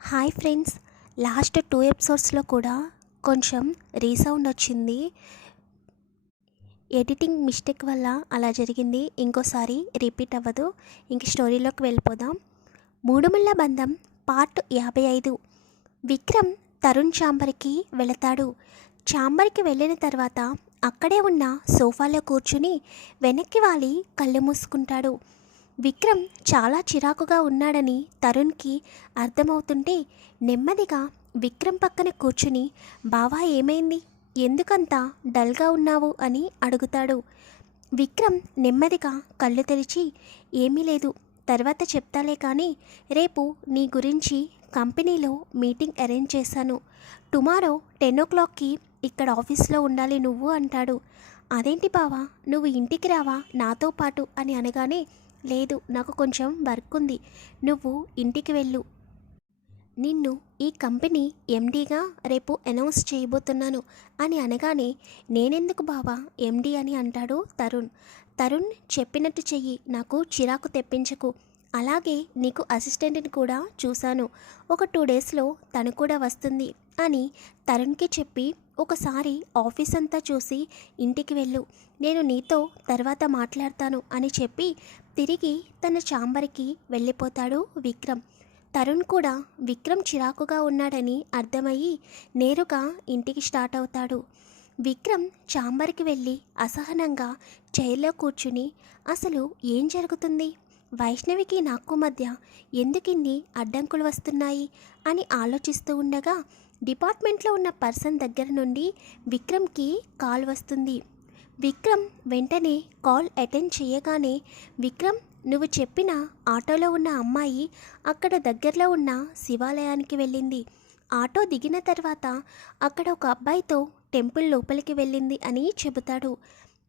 Hi friends, last 2 ఎపిసోడ్స్లో కూడా కొంచెం రీసౌండ్ వచ్చింది. ఎడిటింగ్ మిస్టేక్ వల్ల అలా జరిగింది. ఇంకోసారి రిపీట్ అవ్వదు. ఇంక స్టోరీలోకి వెళ్ళిపోదాం. మూడుముళ్ళ బంధం పార్ట్ 55. విక్రమ్ తరుణ్ ఛాంబర్కి వెళతాడు. ఛాంబర్కి వెళ్ళిన తర్వాత అక్కడే ఉన్న సోఫాలో కూర్చుని వెనక్కి వాలి కళ్ళు మూసుకుంటాడు. విక్రమ్ చాలా చిరాకుగా ఉన్నాడని తరుణ్కి అర్థమవుతుంటే నెమ్మదిగా విక్రమ్ పక్కన కూర్చుని, బావా ఏమైంది, ఎందుకంత డల్గా ఉన్నావు అని అడుగుతాడు. విక్రమ్ నెమ్మదిగా కళ్ళు తెరిచి, ఏమీ లేదు, తర్వాత చెప్తాలే కానీ రేపు నీ గురించి కంపెనీలో మీటింగ్ అరేంజ్ చేశాను. టుమారో 10 o'clockకి ఇక్కడ ఆఫీస్లో ఉండాలి నువ్వు అంటాడు. అదేంటి బావా, నువ్వు ఇంటికి రావా నాతో పాటు అని అనగానే, లేదు, నాకు కొంచెం వర్క్ ఉంది, నువ్వు ఇంటికి వెళ్ళు, నిన్ను ఈ కంపెనీ ఎండీగా రేపు అనౌన్స్ చేయబోతున్నాను అని అనగానే, నేనెందుకు బావా ఎండీ అని అంటాడు తరుణ్. తరుణ్ చెప్పినట్టు చెయ్యి, నాకు చిరాకు తెప్పించకు, అలాగే నీకు అసిస్టెంట్ని కూడా చూశాను, ఒక 2 డేస్లో తను కూడా వస్తుంది అని తరుణ్కి చెప్పి, ఒకసారి ఆఫీస్ అంతా చూసి ఇంటికి వెళ్ళు, నేను నీతో తర్వాత మాట్లాడతాను అని చెప్పి తిరిగి తన ఛాంబర్కి వెళ్ళిపోతాడు విక్రమ్. తరుణ్ కూడా విక్రమ్ చిరాకుగా ఉన్నాడని అర్థమయ్యి నేరుగా ఇంటికి స్టార్ట్ అవుతాడు. విక్రమ్ ఛాంబర్కి వెళ్ళి అసహనంగా చైర్లో కూర్చుని, అసలు ఏం జరుగుతుంది, వైష్ణవికి నాకు మధ్య ఎందుకిన్ని అడ్డంకులు వస్తున్నాయి అని ఆలోచిస్తూ ఉండగా డిపార్ట్మెంట్లో ఉన్న పర్సన్ దగ్గర నుండి విక్రమ్కి కాల్ వస్తుంది. విక్రమ్ వెంటనే కాల్ అటెండ్ చేయగానే, విక్రమ్, నువ్వు చెప్పిన ఆటోలో ఉన్న అమ్మాయి అక్కడ దగ్గరలో ఉన్న శివాలయానికి వెళ్ళింది. ఆటో దిగిన తర్వాత అక్కడ ఒక అబ్బాయితో టెంపుల్ లోపలికి వెళ్ళింది అని చెబుతాడు.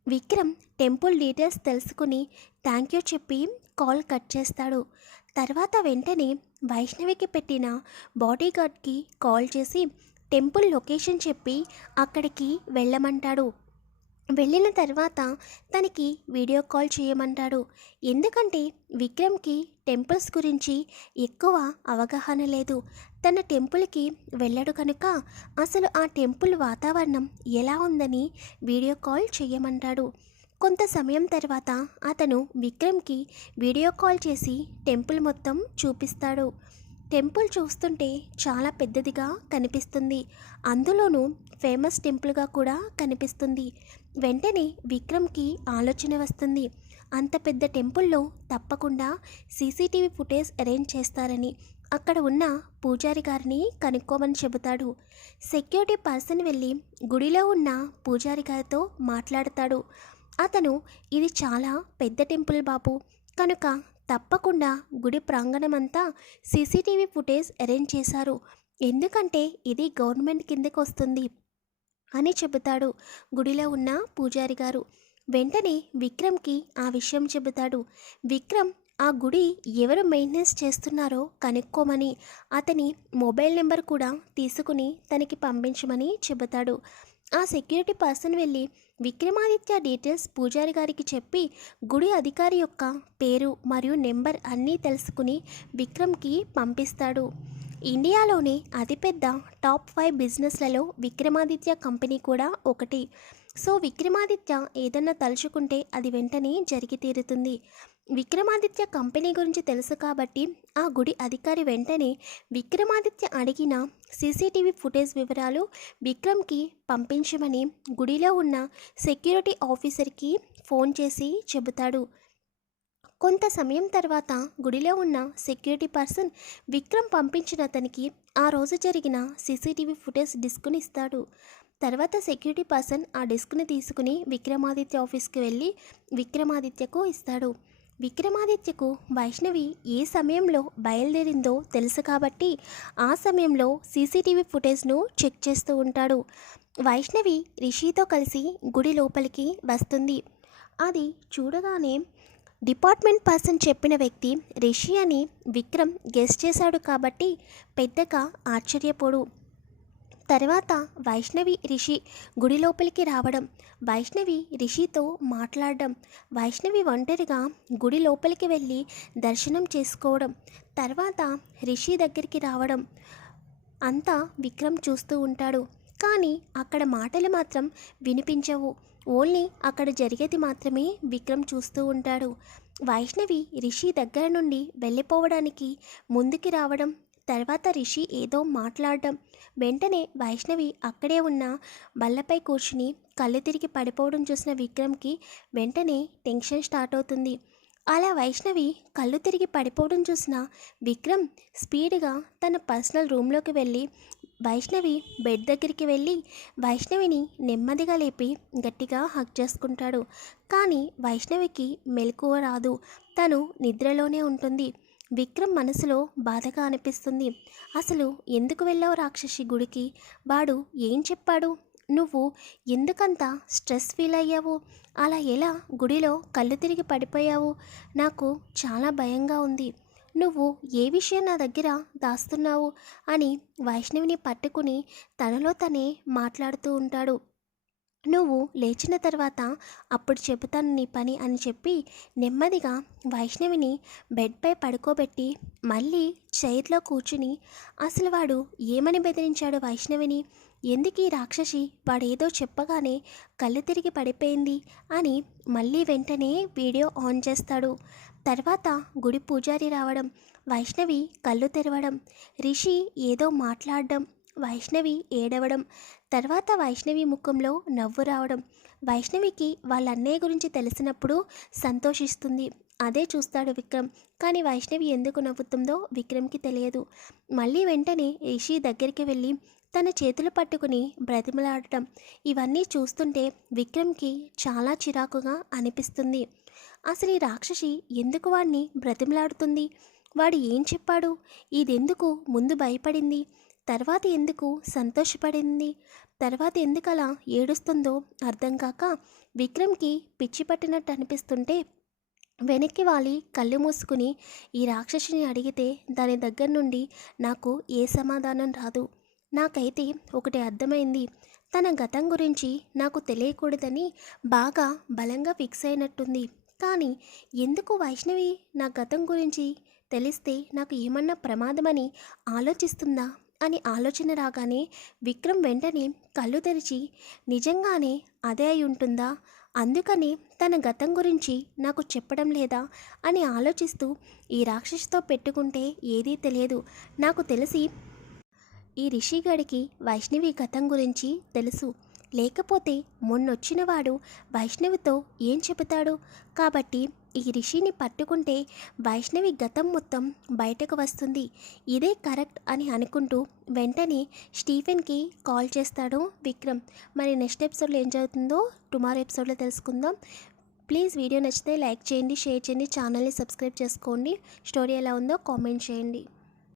విక్రమ్ టెంపుల్ డీటెయిల్స్ తెలుసుకుని థ్యాంక్ యూ చెప్పి కాల్ కట్ చేస్తాడు. తర్వాత వెంటనే వైష్ణవికి పెట్టిన బాడీగార్డ్కి కాల్ చేసి టెంపుల్ లొకేషన్ చెప్పి అక్కడికి వెళ్ళమంటాడు. వెళ్ళిన తర్వాత తనకి వీడియో కాల్ చేయమంటాడు. ఎందుకంటే విక్రమ్కి టెంపుల్స్ గురించి ఎక్కువ అవగాహన లేదు. తన టెంపుల్కి వెళ్ళడు కనుక అసలు ఆ టెంపుల్ వాతావరణం ఎలా ఉందని వీడియో కాల్ చేయమంటాడు. కొంత సమయం తర్వాత అతను విక్రమ్కి వీడియో కాల్ చేసి టెంపుల్ మొత్తం చూపిస్తాడు. టెంపుల్ చూస్తుంటే చాలా పెద్దదిగా కనిపిస్తుంది, అందులోనూ ఫేమస్ టెంపుల్గా కూడా కనిపిస్తుంది. వెంటనే విక్రమ్కి ఆలోచన వస్తుంది, అంత పెద్ద టెంపుల్లో తప్పకుండా సీసీటీవీ ఫుటేజ్ అరేంజ్ చేస్తారని. అక్కడ ఉన్న పూజారి గారిని కనుక్కోమని చెబుతాడు. సెక్యూరిటీ పర్సన్ వెళ్ళి గుడిలో ఉన్న పూజారి గారితో మాట్లాడతాడు. అతను, ఇది చాలా పెద్ద టెంపుల్ బాబు, కనుక తప్పకుండా గుడి ప్రాంగణమంతా సీసీటీవీ ఫుటేజ్ అరేంజ్ చేశారు, ఎందుకంటే ఇది గవర్నమెంట్ కిందకు వస్తుంది అని చెబుతాడు గుడిలో ఉన్న పూజారి గారు. వెంటనే విక్రమ్కి ఆ విషయం చెబుతాడు. విక్రమ్ ఆ గుడి ఎవరు మెయింటెనెన్స్ చేస్తున్నారో కనుక్కోమని అతని మొబైల్ నెంబర్ కూడా తీసుకుని తనకి పంపించమని చెబుతాడు. ఆ సెక్యూరిటీ పర్సన్ వెళ్ళి విక్రమాదిత్య డీటెయిల్స్ పూజారి గారికి చెప్పి గుడి అధికారి యొక్క పేరు మరియు నెంబర్ అన్నీ తెలుసుకుని విక్రమ్కి పంపిస్తాడు. ఇండియాలోనే అతిపెద్ద టాప్ 5 బిజినెస్లలో విక్రమాదిత్య కంపెనీ కూడా ఒకటి. సో విక్రమాదిత్య ఏదన్నా తలుచుకుంటే అది వెంటనే జరిగి తీరుతుంది. విక్రమాదిత్య కంపెనీ గురించి తెలుసు కాబట్టి ఆ గుడి అధికారి వెంటనే విక్రమాదిత్య అడిగిన సీసీటీవీ ఫుటేజ్ వివరాలు విక్రమ్కి పంపించమని గుడిలో ఉన్న సెక్యూరిటీ ఆఫీసర్కి ఫోన్ చేసి చెబుతాడు. కొంత సమయం తర్వాత గుడిలో ఉన్న సెక్యూరిటీ పర్సన్ విక్రమ్ పంపించిన అతనికి ఆ రోజు జరిగిన సీసీటీవీ ఫుటేజ్ డిస్క్ని ఇస్తాడు. తర్వాత సెక్యూరిటీ పర్సన్ ఆ డిస్క్ని తీసుకుని విక్రమాదిత్య ఆఫీస్కి వెళ్ళి విక్రమాదిత్యకు ఇస్తాడు. విక్రమాదిత్యకు వైష్ణవి ఏ సమయంలో బయలుదేరిందో తెలుసు కాబట్టి ఆ సమయంలో సీసీటీవీ ఫుటేజ్ను చెక్ చేస్తూ ఉంటాడు. వైష్ణవి రిషితో కలిసి గుడి లోపలికి వస్తుంది. అది చూడగానే డిపార్ట్మెంట్ పర్సన్ చెప్పిన వ్యక్తి రిషి అని విక్రమ్ గెస్ చేశాడు కాబట్టి పెద్దగా ఆశ్చర్యపోడు. తర్వాత వైష్ణవి రిషి గుడి లోపలికి రావడం, వైష్ణవి రిషితో మాట్లాడడం, వైష్ణవి ఒంటరిగా గుడి లోపలికి వెళ్ళి దర్శనం చేసుకోవడం, తర్వాత రిషి దగ్గరికి రావడం అంతా విక్రమ్ చూస్తూ ఉంటాడు. కానీ అక్కడ మాటలు మాత్రం వినిపించవు. ఓన్లీ అక్కడ జరిగేది మాత్రమే విక్రమ్ చూస్తూ ఉంటాడు. వైష్ణవి రిషి దగ్గర నుండి వెళ్ళిపోవడానికి ముందుకి రావడం, తర్వాత రిషి ఏదో మాట్లాడడం, వెంటనే వైష్ణవి అక్కడే ఉన్న బల్లపై కూర్చుని కళ్ళు తిరిగి పడిపోవడం చూసిన విక్రమ్కి వెంటనే టెన్షన్ స్టార్ట్ అవుతుంది. అలా వైష్ణవి కళ్ళు తిరిగి పడిపోవడం చూసిన విక్రమ్ స్పీడ్గా తన పర్సనల్ రూమ్లోకి వెళ్ళి వైష్ణవి బెడ్ దగ్గరికి వెళ్ళి వైష్ణవిని నెమ్మదిగా లేపి గట్టిగా హగ్ చేసుకుంటాడు. కానీ వైష్ణవికి మెలకువ రాదు, తను నిద్రలోనే ఉంటుంది. విక్రమ్ మనసులో బాధగా అనిపిస్తుంది. అసలు ఎందుకు వెళ్ళావు రాక్షసి గుడికి? వాడు ఏం చెప్పాడు? నువ్వు ఎందుకంత స్ట్రెస్ ఫీల్ అయ్యావు? అలా ఎలా గుడిలో కళ్ళు తిరిగి పడిపోయావు? నాకు చాలా భయంగా ఉంది. నువ్వు ఏ విషయం నా దగ్గర దాస్తున్నావు అని వైష్ణవిని పట్టుకుని తనలో తనే మాట్లాడుతూ ఉంటాడు. నువ్వు లేచిన తర్వాత అప్పుడు చెబుతాను నీ పని అని చెప్పి నెమ్మదిగా వైష్ణవిని బెడ్పై పడుకోబెట్టి మళ్ళీ చైర్లో కూర్చుని అసలు వాడు ఏమని బెదిరించాడు వైష్ణవిని? ఎందుకు ఈ రాక్షసి వాడేదో చెప్పగానే కళ్ళు తిరిగి పడిపోయింది అని మళ్ళీ వెంటనే వీడియో ఆన్ చేస్తాడు. తర్వాత గుడి పూజారి రావడం, వైష్ణవి కళ్ళు తెరవడం, రిషి ఏదో మాట్లాడడం, వైష్ణవి ఏడవడం, తర్వాత వైష్ణవి ముఖంలో నవ్వు రావడం. వైష్ణవికి వాళ్ళ అన్నయ్య గురించి తెలిసినప్పుడు సంతోషిస్తుంది. అదే చూస్తాడు విక్రమ్. కానీ వైష్ణవి ఎందుకు నవ్వుతుందో విక్రమ్కి తెలియదు. మళ్ళీ వెంటనే రిషి దగ్గరికి వెళ్ళి తన చేతులు పట్టుకుని బ్రతిమలాడటం, ఇవన్నీ చూస్తుంటే విక్రమ్కి చాలా చిరాకుగా అనిపిస్తుంది. అసలు ఈ రాక్షసి ఎందుకు వాడిని బ్రతిమలాడుతుంది? వాడు ఏం చెప్పాడు? ఇదెందుకు ముందు భయపడింది, తర్వాత ఎందుకు సంతోషపడింది, తర్వాత ఎందుకు అలా ఏడుస్తుందో అర్థం కాక విక్రమ్కి పిచ్చి పట్టినట్టు అనిపిస్తుంటే వెనక్కి వాలి కళ్ళు మూసుకుని ఈ రాక్షసిని అడిగితే దాని దగ్గర నుండి నాకు ఏ సమాధానం రాదు. నాకైతే ఒకటి అర్థమైంది, తన గతం గురించి నాకు తెలియకూడదని బాగా బలంగా ఫిక్స్ అయినట్టుంది. కానీ ఎందుకు వైష్ణవి నా గతం గురించి తెలిస్తే నాకు ఏమన్నా ప్రమాదమని ఆలోచిస్తుందా అని ఆలోచన రాగానే విక్రమ్ వెంటనే కళ్ళు తెరిచి నిజంగానే అదే అయి ఉంటుందా, అందుకని తన గతం గురించి నాకు చెప్పడం లేదా అని ఆలోచిస్తూ ఈ రాక్షసితో పెట్టుకుంటే ఏదీ తెలియదు. నాకు తెలిసి ఈ రిషిగడికి వైష్ణవి గతం గురించి తెలుసు, లేకపోతే మొన్నొచ్చినవాడు వైష్ణవితో ఏం చెబుతాడు? కాబట్టి ఈ రిషిని పట్టుకుంటే వైష్ణవి గతం మొత్తం బయటకు వస్తుంది, ఇదే కరెక్ట్ అని అనుకుంటూ వెంటనే స్టీఫెన్కి కాల్ చేస్తాడు విక్రమ్. మరి నెక్స్ట్ ఎపిసోడ్లో ఏం జరుగుతుందో టుమారో ఎపిసోడ్లో తెలుసుకుందాం. ప్లీజ్ వీడియో నచ్చితే లైక్ చేయండి, షేర్ చేయండి, ఛానల్ని సబ్స్క్రైబ్ చేసుకోండి. స్టోరీ ఎలా ఉందో కామెంట్ చేయండి.